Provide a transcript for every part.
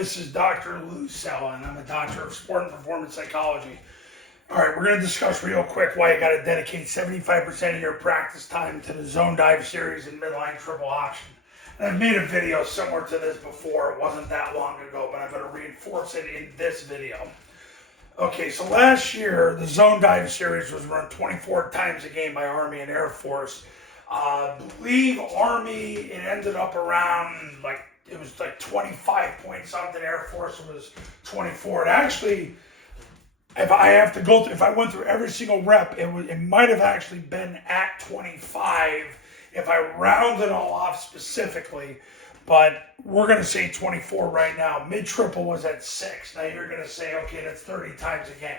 This is Dr. Lou Sella, and I'm a doctor of sport and performance psychology. All right, we're going to discuss real quick why you got to dedicate 75% of your practice time to the zone dive series and midline triple option. And I've made a video similar to this before. It wasn't that long ago, but I'm going to reinforce it in this video. Okay, so last year, the zone dive series was run 24 times a game by Army and Air Force. I believe Army, it ended up around it was 25 point something. Air Force was 24. And actually, if I went through every single rep, it might have actually been at 25 if I round it all off specifically. But we're going to say 24 right now. Mid triple was at 6. Now you're going to say, okay, that's 30 times a game.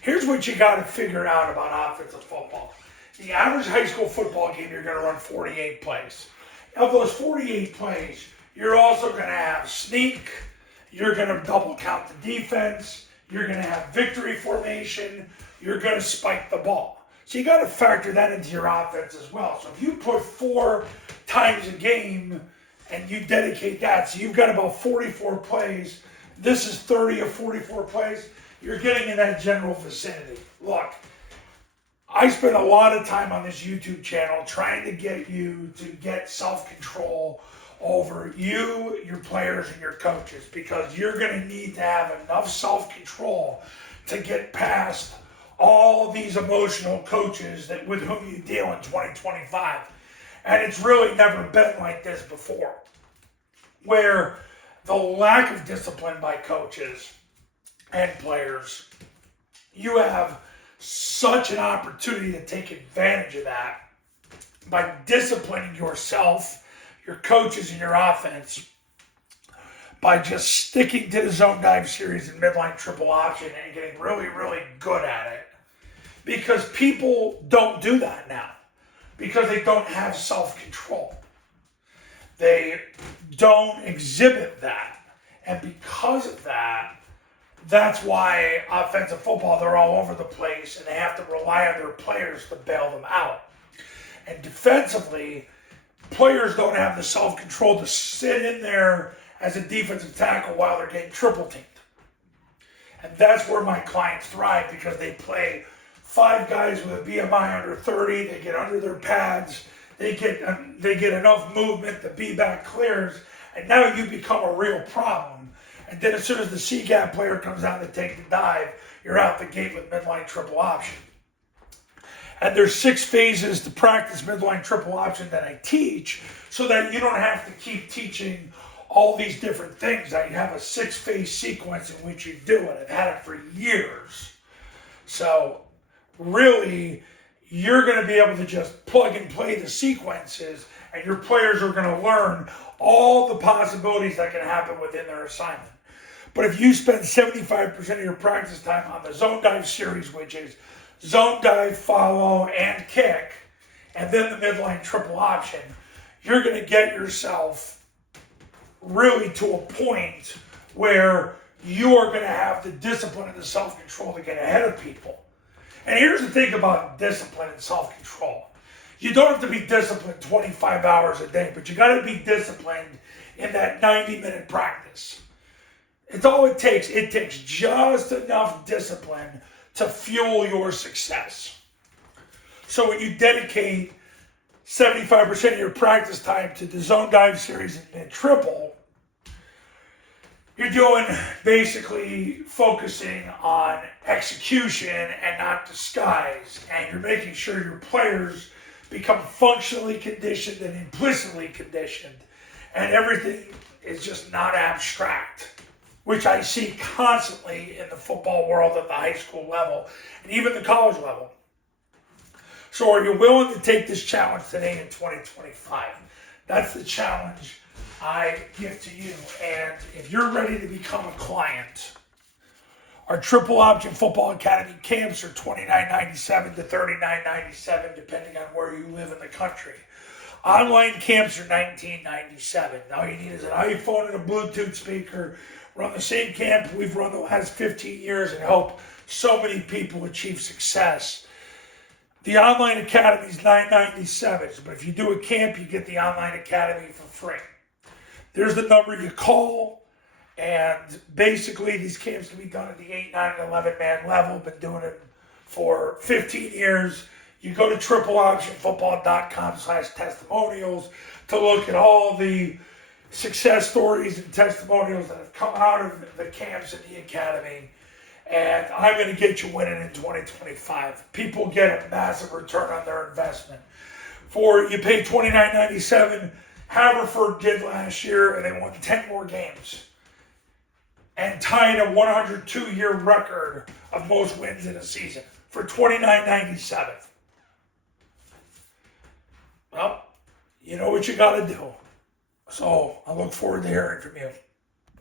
Here's what you got to figure out about offensive football. The average high school football game, you're going to run 48 plays. Of those 48 plays, you're also going to have sneak, you're going to double count the defense, you're going to have victory formation, you're going to spike the ball. So you got to factor that into your offense as well. So if you put 4 times a game and you dedicate that, so you've got about 44 plays, this is 30 or 44 plays, you're getting in that general vicinity. Look, I spend a lot of time on this YouTube channel trying to get you to get self-control over you, your players, and your coaches, because you're going to need to have enough self-control to get past all these emotional coaches with whom you deal in 2025. And it's really never been like this before, where the lack of discipline by coaches and players, you have such an opportunity to take advantage of that by disciplining yourself, your coaches, and your offense by just sticking to the zone dive series and midline triple option and getting really, really good at it. Because people don't do that now because they don't have self-control. They don't exhibit that. And because of that, that's why offensive football, they're all over the place and they have to rely on their players to bail them out. And defensively, players don't have the self-control to sit in there as a defensive tackle while they're getting triple teamed. And that's where my clients thrive, because they play 5 guys with a BMI under 30, they get under their pads, they get enough movement, the B-back clears, and now you become a real problem. And then as soon as the C-gap player comes out to take the dive, you're out the gate with midline triple option. And there's 6 phases to practice midline triple option that I teach, so that you don't have to keep teaching all these different things. I have a 6-phase sequence in which you do it. I've had it for years. So really, you're going to be able to just plug and play the sequences, and your players are going to learn all the possibilities that can happen within their assignment. But if you spend 75% of your practice time on the zone dive series, which is zone dive, follow, and kick, and then the midline triple option, you're going to get yourself really to a point where you are going to have the discipline and the self-control to get ahead of people. And here's the thing about discipline and self-control. You don't have to be disciplined 25 hours a day, but you got to be disciplined in that 90-minute practice. It's all it takes. It takes just enough discipline to fuel your success. So when you dedicate 75% of your practice time to the zone dive series and triple, you're doing basically focusing on execution and not disguise. And you're making sure your players become functionally conditioned and implicitly conditioned. And everything is just not abstract, which I see constantly in the football world at the high school level and even the college level. So are you willing to take this challenge today in 2025? That's the challenge I give to you. And if you're ready to become a client, our Triple Option Football Academy camps are $29.97 to $39.97, depending on where you live in the country. Online camps are $19.97. All you need is an iPhone and a Bluetooth speaker. Run the same camp we've run the last 15 years and help so many people achieve success. The online academy is $9.97, but if you do a camp, you get the online academy for free. There's the number you call. And basically, these camps can be done at the 8, 9, and 11-man level. Been doing it for 15 years. You go to tripleoptionfootball.com/testimonials to look at all the success stories and testimonials that have come out of the camps in the academy. And I'm going to get you winning in 2025. People get a massive return on their investment. You pay $29.97. Haverford did last year, and they won 10 more games and tied a 102-year record of most wins in a season for $29.97. Well, you know what you got to do. So I look forward to hearing from you.